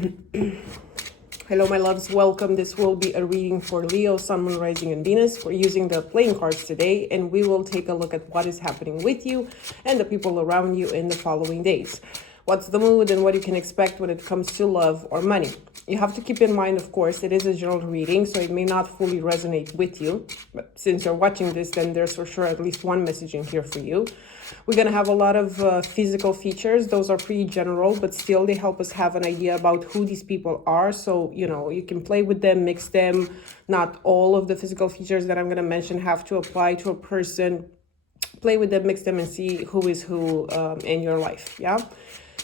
Hello, my loves. Welcome. This will be a reading for Leo, Sun, Moon, Rising, and Venus. We're using the playing cards today, and we will take a look at what is happening with you and the people around you in the following days. What's the mood and what you can expect when it comes to love or money. You have to keep in mind, of course, it is a general reading, so it may not fully resonate with you. But since you're watching this, then there's for sure at least one message in here for you. We're going to have a lot of physical features. Those are pretty general, but still they help us have an idea about who these people are. So, you can play with them, mix them. Not all of the physical features that I'm going to mention have to apply to a person. Play with them, mix them, and see who is who in your life. Yeah.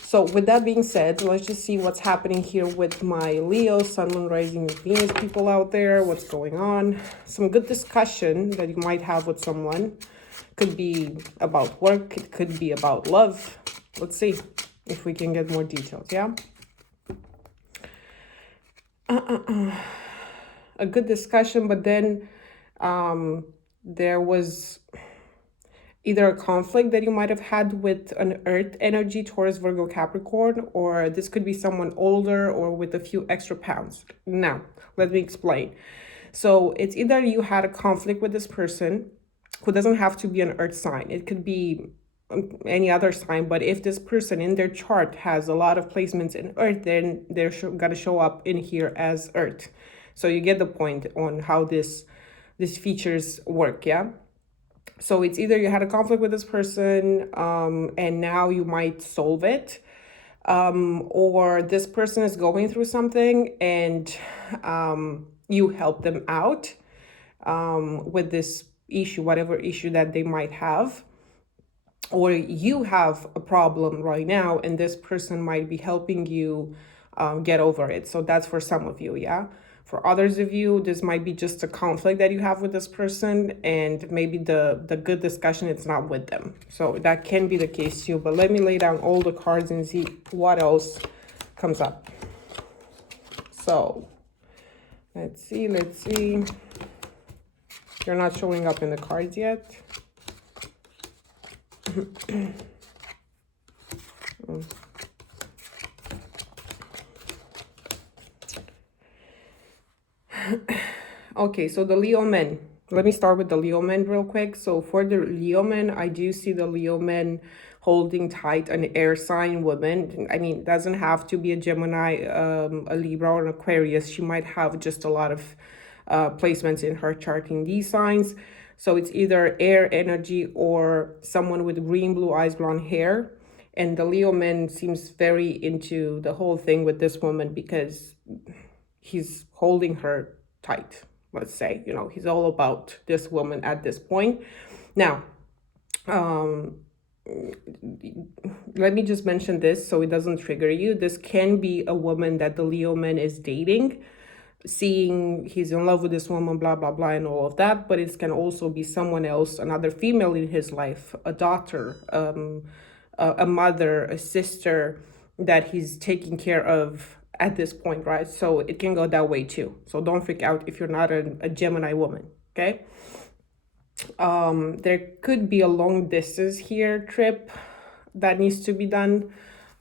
So with that being said, let's just see what's happening here with my Leo, Sun, Moon, Rising, Venus people out there. What's going on? Some good discussion that you might have with someone. Could be about work. It could be about love. Let's see if we can get more details. Yeah. A good discussion, but then there was either a conflict that you might have had with an earth energy, Taurus, Virgo, Capricorn, or this could be someone older or with a few extra pounds. Now, let me explain. So it's either you had a conflict with this person, who doesn't have to be an earth sign. It could be any other sign, but if this person in their chart has a lot of placements in earth, then they're going to show up in here as earth. So you get the point on how these features work. Yeah. So it's either you had a conflict with this person and now you might solve it, or this person is going through something and you help them out with this issue, whatever issue that they might have, or you have a problem right now and this person might be helping you get over it. So that's for some of you. Yeah. For others of you, this might be just a conflict that you have with this person, and maybe the good discussion, it's not with them. So that can be the case too. But let me lay down all the cards and see what else comes up. So let's see. You're not showing up in the cards yet. Okay, so the Leo men. Let me start with the Leo men real quick. So for the Leo men, I do see the Leo men holding tight an air sign woman. I mean, doesn't have to be a Gemini, a Libra, or an Aquarius. She might have just a lot of placements in her chart in these signs. So it's either air energy or someone with green, blue eyes, blonde hair. And the Leo man seems very into the whole thing with this woman because he's holding her tight, let's say. He's all about this woman at this point. Now, let me just mention this so it doesn't trigger you. This can be a woman that the Leo man is dating, seeing he's in love with this woman, blah, blah, blah, and all of that. But it can also be someone else, another female in his life, a daughter, a mother, a sister that he's taking care of at this point, right? So it can go that way too. So don't freak out if you're not a Gemini woman, okay? There could be a long distance here trip that needs to be done,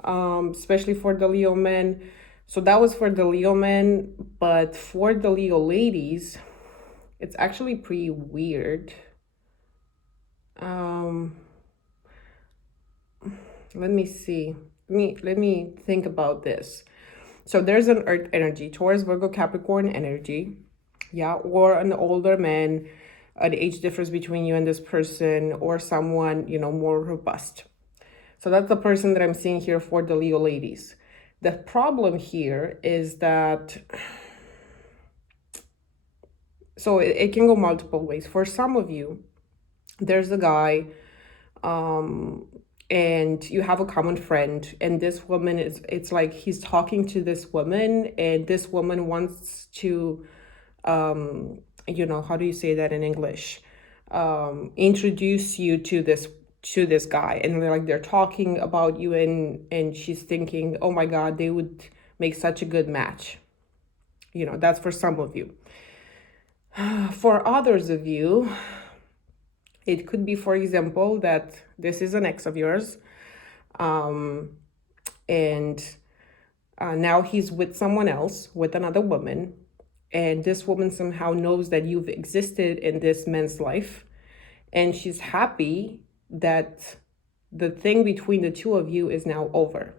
especially for the Leo men. So that was for the Leo men, but for the Leo ladies, it's actually pretty weird. Let me see. Let me think about this. So there's an earth energy, Taurus, Virgo, Capricorn energy, yeah, or an older man, an age difference between you and this person, or someone, more robust. So that's the person that I'm seeing here for the Leo ladies. The problem here is that, so it can go multiple ways. For some of you, there's a guy, and you have a common friend, and this woman it's like he's talking to this woman, and this woman wants to, how do you say that in English? Introduce you to this guy, and they're talking about you, and she's thinking, oh my God, they would make such a good match. That's for some of you. For others of you, it could be, for example, that this is an ex of yours, and Now he's with someone else, with another woman, and this woman somehow knows that you've existed in this man's life, and she's happy that the thing between the two of you is now over.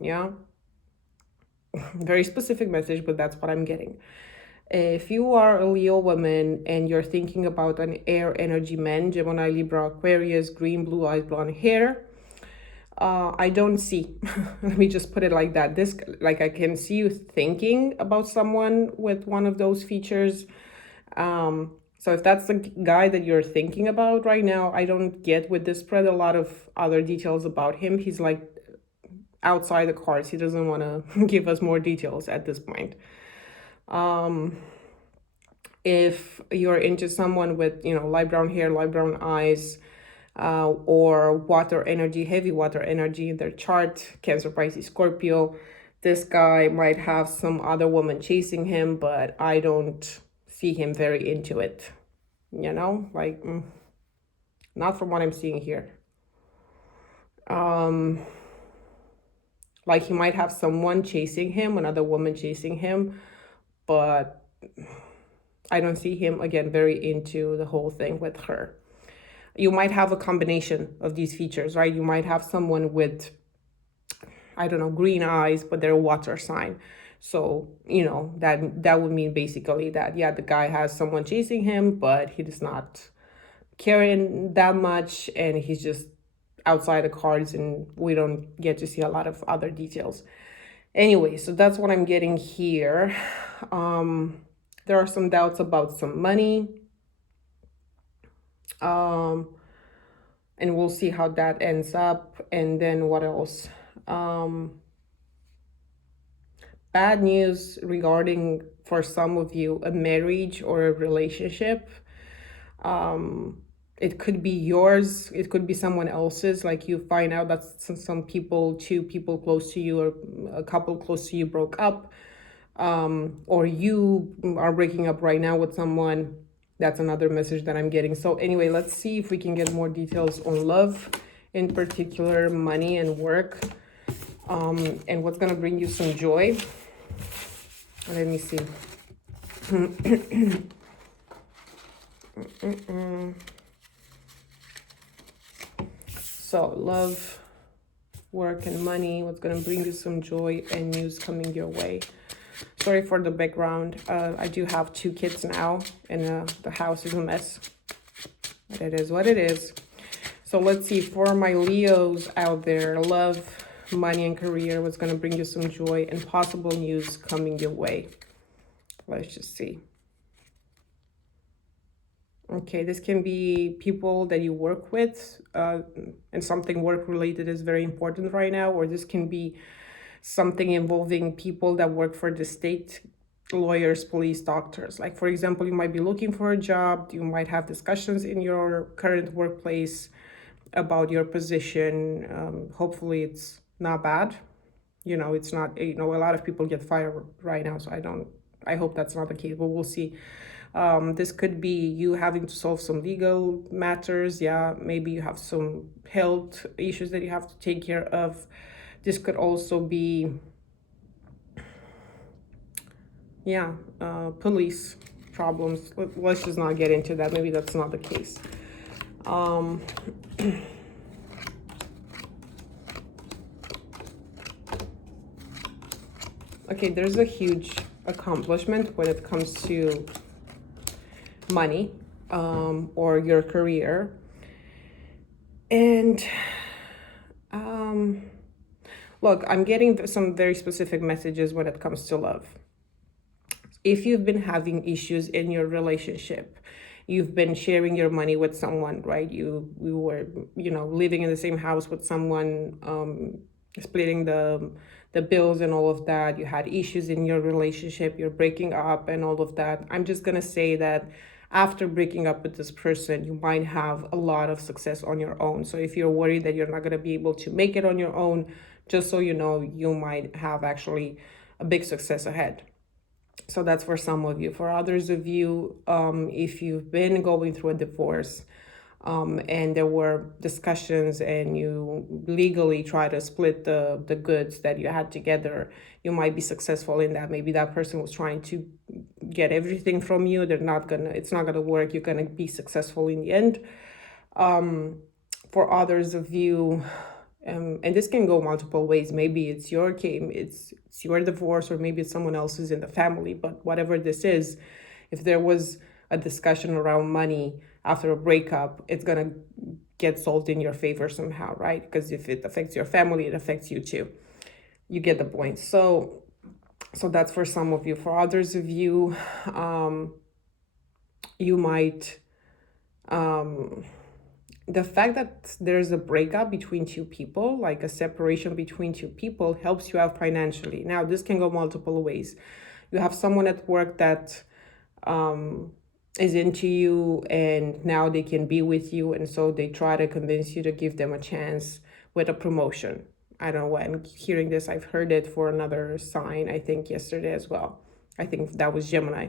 Yeah. Very specific message, but that's what I'm getting. If you are a Leo woman and you're thinking about an air energy man, Gemini, Libra, Aquarius, green, blue eyes, blonde hair, I don't see, let me just put it like that. This, like, I can see you thinking about someone with one of those features. So if that's the guy that you're thinking about right now, I don't get with this spread a lot of other details about him. He's like outside the cards. He doesn't want to give us more details at this point. If you're into someone with, light brown hair, light brown eyes, or water energy, heavy water energy in their chart, Cancer, Pisces, Scorpio, this guy might have some other woman chasing him, but I don't see him very into it. Like, not from what I'm seeing here. Like, he might have someone chasing him, another woman chasing him, but I don't see him, again, very into the whole thing with her. You might have a combination of these features, right? You might have someone with, I don't know, green eyes, but they're a water sign. So, that would mean basically that, yeah, the guy has someone chasing him, but he does not caring that much, and he's just outside the cards, and we don't get to see a lot of other details. Anyway, so that's what I'm getting here. There are some doubts about some money. And we'll see how that ends up. And then what else? Bad news regarding, for some of you, a marriage or a relationship. It could be yours, it could be someone else's. Like, you find out that some people, two people close to you, or a couple close to you broke up, or you are breaking up right now with someone. That's another message that I'm getting. So anyway, let's see if we can get more details on love, in particular money and work, and what's gonna bring you some joy. Let me see. So love, work, and money, what's gonna bring you some joy and news coming your way. Sorry for the background. I do have 2 kids now, and the house is a mess. But it is what it is. So let's see, for my Leos out there, love, money, and career, what's going to bring you some joy and possible news coming your way. Let's just see. Okay, this can be people that you work with, and something work related is very important right now, or this can be something involving people that work for the state, lawyers, police, doctors. Like, for example, you might be looking for a job, you might have discussions in your current workplace about your position. Hopefully it's not bad. It's not, a lot of people get fired right now, so I hope that's not the case, but we'll see. This could be you having to solve some legal matters. Yeah, maybe you have some health issues that you have to take care of. This could also be, police problems. Let's just not get into that. Maybe that's not the case. Okay, there's a huge accomplishment when it comes to money, or your career. And look, I'm getting some very specific messages when it comes to love. If you've been having issues in your relationship, you've been sharing your money with someone, right? You were, living in the same house with someone, splitting the bills and all of that. You had issues in your relationship, you're breaking up and all of that. I'm just gonna say that after breaking up with this person, you might have a lot of success on your own. So if you're worried that you're not gonna be able to make it on your own, just so you know, you might have actually a big success ahead. So that's for some of you. For others of you, if you've been going through a divorce, and there were discussions and you legally try to split the goods that you had together, you might be successful in that. Maybe that person was trying to get everything from you. It's not gonna work. You're gonna be successful in the end. For others of you, and this can go multiple ways. Maybe it's your case, it's your divorce, or maybe it's someone else's in the family. But whatever this is, if there was a discussion around money after a breakup, it's gonna get solved in your favor somehow, right? Because if it affects your family, it affects you too. You get the point. So that's for some of you. For others of you, you might the fact that there's a breakup between two people, like a separation between two people, helps you out financially. Now, this can go multiple ways. You have someone at work that is into you and now they can be with you, and so they try to convince you to give them a chance with a promotion. I don't know why I'm hearing this. I've heard it for another sign, I think yesterday as well. I think that was Gemini.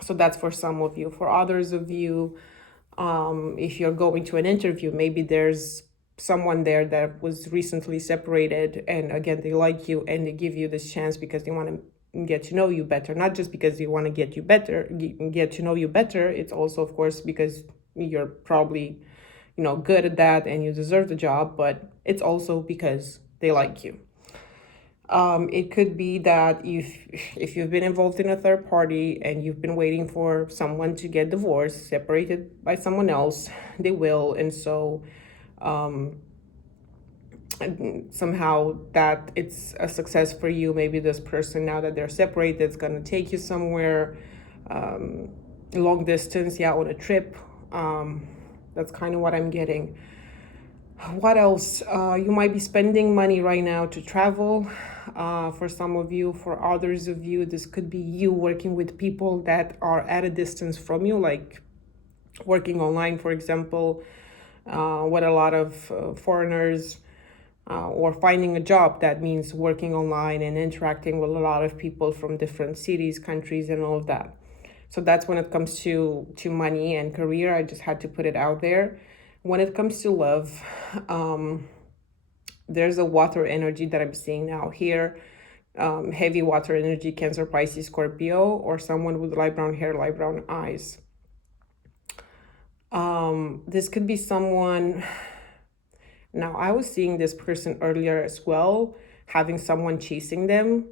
So that's for some of you. For others of you, if you're going to an interview, maybe there's someone there that was recently separated, and again, they like you and they give you this chance because they want to get to know you better. Not just because they want to get to know you better. It's also, of course, because you're probably, good at that and you deserve the job, but it's also because they like you. It could be that if you've been involved in a third party and you've been waiting for someone to get divorced, separated by someone else, they will. And so somehow that it's a success for you. Maybe this person, now that they're separated, is going to take you somewhere long distance, on a trip. That's kind of what I'm getting. What else? You might be spending money right now to travel. For some of you, for others of you, this could be you working with people that are at a distance from you, like working online, for example, with a lot of foreigners, or finding a job that means working online and interacting with a lot of people from different cities, countries, and all of that. So that's when it comes to money and career. I just had to put it out there. When it comes to love, there's a water energy that I'm seeing now here. Heavy water energy, Cancer, Pisces, Scorpio, or someone with light brown hair, light brown eyes. This could be someone. Now, I was seeing this person earlier as well, having someone chasing them.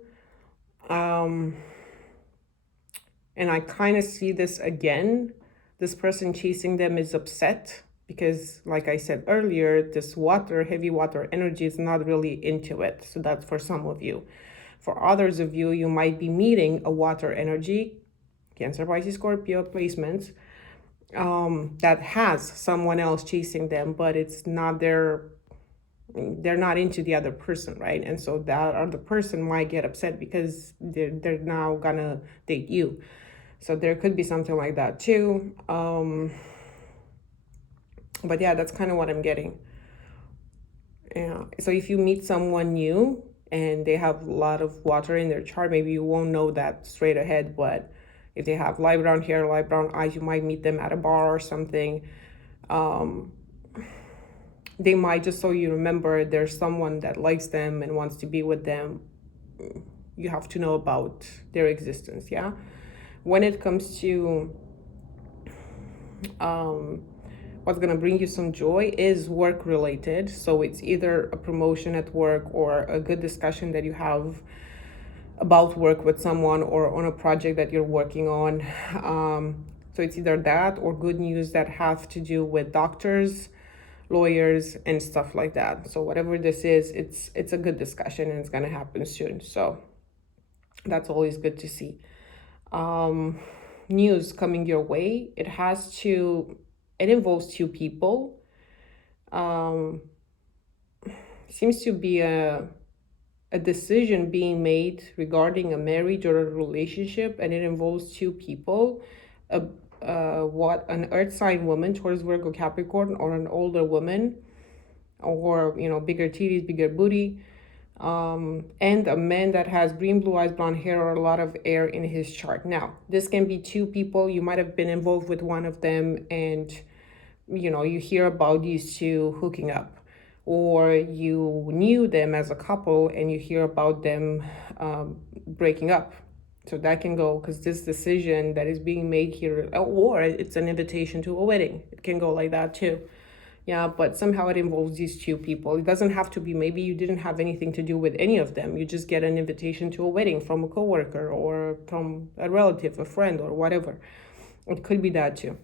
And I kind of see this again. This person chasing them is upset because, like I said earlier, this heavy water energy is not really into it. So that's for some of you. For others of you, you might be meeting a water energy, Cancer, Pisces, Scorpio placements, that has someone else chasing them, but it's not they're not into the other person, right? And so that other person might get upset because they're now gonna date you. So there could be something like that too. But that's kind of what I'm getting. So if you meet someone new and they have a lot of water in their chart, maybe you won't know that straight ahead, but if they have light brown hair, light brown eyes, you might meet them at a bar or something. They might, just so you remember, there's someone that likes them and wants to be with them. You have to know about their existence, When it comes to what's going to bring you some joy is work related. So it's either a promotion at work or a good discussion that you have about work with someone or on a project that you're working on. So it's either that or good news that have to do with doctors, lawyers, and stuff like that. So whatever this is, it's a good discussion and it's going to happen soon. So that's always good to see. News coming your way. It involves two people. Seems to be a decision being made regarding a marriage or a relationship, and it involves two people. An earth sign woman, Taurus, Virgo, Capricorn, or an older woman, or bigger titties, bigger booty. and a man that has green, blue eyes, blonde hair, or a lot of air in his chart. Now, this can be two people. You might have been involved with one of them, and you hear about these two hooking up, or you knew them as a couple and you hear about them breaking up. So that can go, because this decision that is being made here, or it's an invitation to a wedding. It can go like that too. Yeah, but somehow it involves these two people. It doesn't have to be, maybe you didn't have anything to do with any of them. You just get an invitation to a wedding from a coworker or from a relative, a friend, or whatever. It could be that too.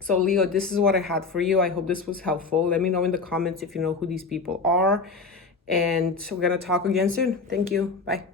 So Leo, this is what I had for you. I hope this was helpful. Let me know in the comments if you know who these people are. And we're going to talk again soon. Thank you. Bye.